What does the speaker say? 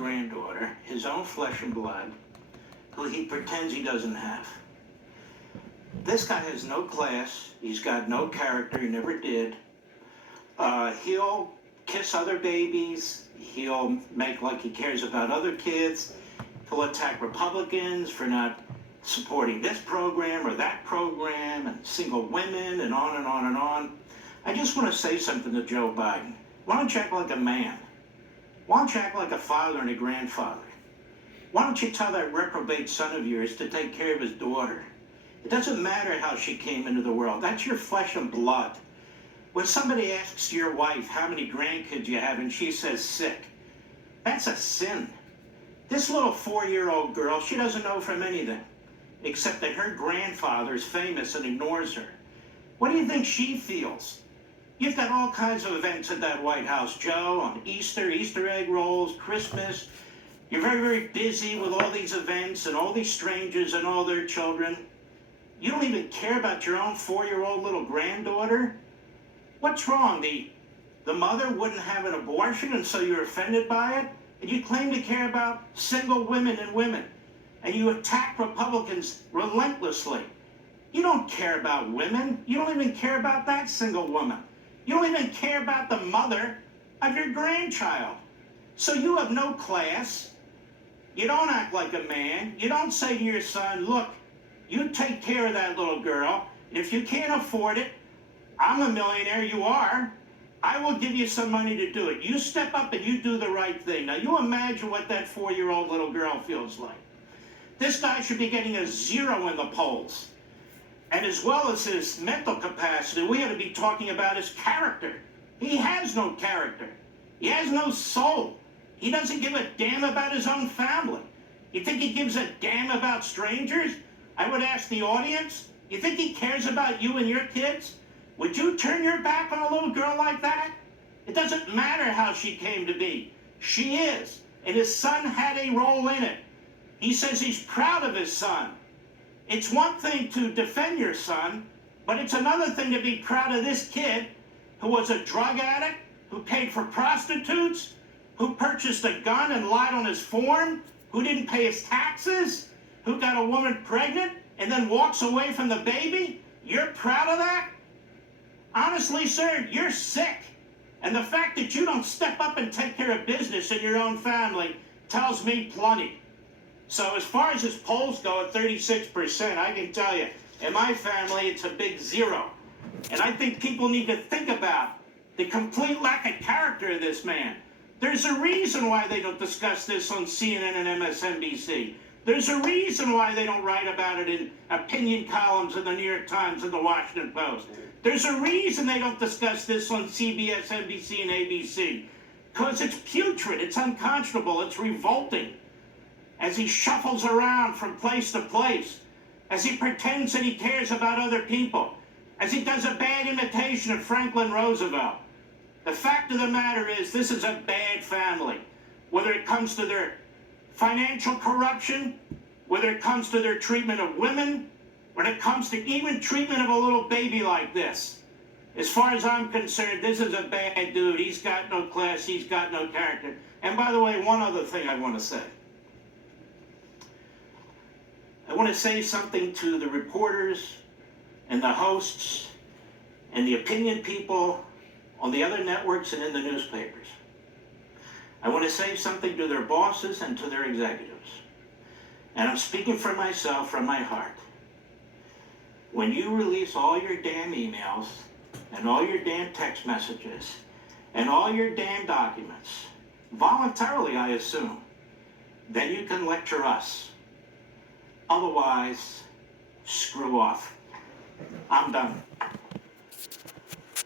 granddaughter, his own flesh and blood, who he pretends he doesn't have. This guy has no class. He's got no character. He never did. He'll kiss other babies. He'll make like he cares about other kids. He'll attack Republicans for not supporting this program or that program, and single women, and on and on and on. I just want to say something to Joe Biden. Why don't you act like a man? Why don't you act like a father and a grandfather? Why don't you tell that reprobate son of yours to take care of his daughter? It doesn't matter how she came into the world. That's your flesh and blood. When somebody asks your wife how many grandkids you have and she says sick, that's a sin. This little 4-year-old girl, she doesn't know from anything, except that her grandfather is famous and ignores her. What do you think she feels? You've got all kinds of events at that White House, Joe, on Easter, Easter egg rolls, Christmas. You're very, very busy with all these events and all these strangers and all their children. You don't even care about your own 4-year-old little granddaughter? What's wrong? The mother wouldn't have an abortion, and so you're offended by it? And you claim to care about single women and women, and you attack Republicans relentlessly. You don't care about women. You don't even care about that single woman. You don't even care about the mother of your grandchild. So you have no class. You don't act like a man. You don't say to your son, look, you take care of that little girl. If you can't afford it, I'm a millionaire, you are. I will give you some money to do it. You step up and you do the right thing. Now, you imagine what that 4-year-old little girl feels like. This guy should be getting a 0 in the polls. And as well as his mental capacity, we ought to be talking about his character. He has no character. He has no soul. He doesn't give a damn about his own family. You think he gives a damn about strangers? I would ask the audience, you think he cares about you and your kids? Would you turn your back on a little girl like that? It doesn't matter how she came to be. She is. And his son had a role in it. He says he's proud of his son. It's one thing to defend your son, but it's another thing to be proud of this kid who was a drug addict, who paid for prostitutes, who purchased a gun and lied on his form, who didn't pay his taxes, who got a woman pregnant and then walks away from the baby. You're proud of that? Honestly, sir, you're sick. And the fact that you don't step up and take care of business in your own family tells me plenty. So as far as his polls go at 36%, I can tell you, in my family, it's a big 0. And I think people need to think about the complete lack of character of this man. There's a reason why they don't discuss this on CNN and MSNBC. There's a reason why they don't write about it in opinion columns in the New York Times and the Washington Post. There's a reason they don't discuss this on CBS, NBC, and ABC. Because it's putrid, it's unconscionable, it's revolting. As he shuffles around from place to place, as he pretends that he cares about other people, as he does a bad imitation of Franklin Roosevelt. The fact of the matter is, this is a bad family. Whether it comes to their financial corruption, whether it comes to their treatment of women, when it comes to even treatment of a little baby like this. As far as I'm concerned, this is a bad dude. He's got no class, he's got no character. And by the way, one other thing I want to say. I want to say something to the reporters and the hosts and the opinion people on the other networks and in the newspapers. I want to say something to their bosses and to their executives. And I'm speaking for myself from my heart. When you release all your damn emails and all your damn text messages and all your damn documents, voluntarily I assume, then you can lecture us. Otherwise, screw off. I'm done.